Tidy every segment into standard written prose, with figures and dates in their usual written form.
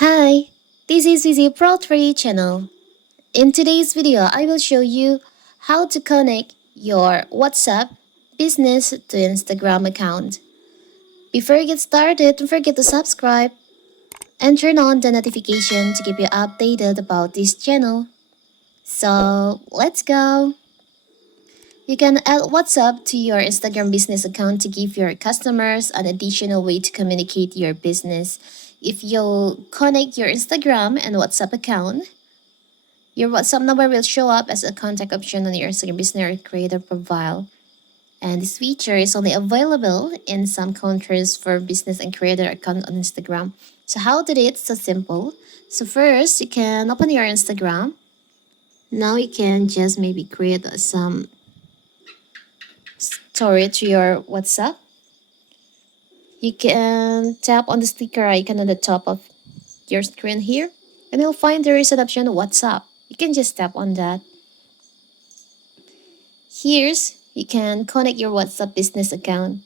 Hi, this is Easy Pro 3 channel. In today's video, I will show you how to connect your WhatsApp business to Instagram account. Before you get started, don't forget to subscribe and turn on the notification to keep you updated about this channel. So, let's go! You can add WhatsApp to your Instagram business account to give your customers an additional way to communicate your business. If you connect your Instagram and WhatsApp account, your WhatsApp number will show up as a contact option on your Instagram business creator profile. And this feature is only available in some countries for business and creator account on Instagram. So how to do it? So simple. So first, you can open your Instagram. Now you can just maybe create some story to your WhatsApp. You can tap on the sticker icon on the top of your screen here, and you'll find there is an option WhatsApp. You can just tap on that. Here's you can connect your WhatsApp business account.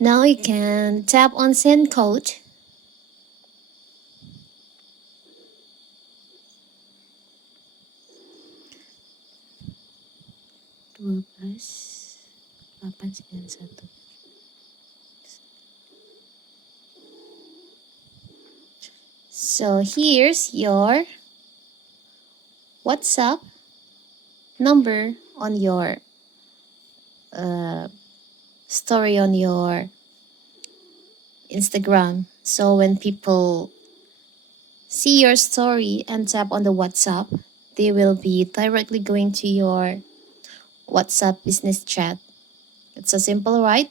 Now you can tap on send code. So here's your WhatsApp number on your story on your Instagram. So when people see your story and tap on the WhatsApp, they will be directly going to your WhatsApp business chat. It's so simple, right?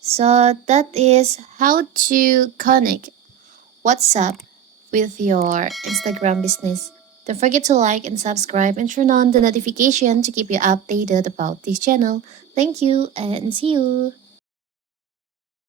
So that is how to connect WhatsApp with your Instagram business. Don't forget to like and subscribe and turn on the notification to keep you updated about this channel. Thank you and see you.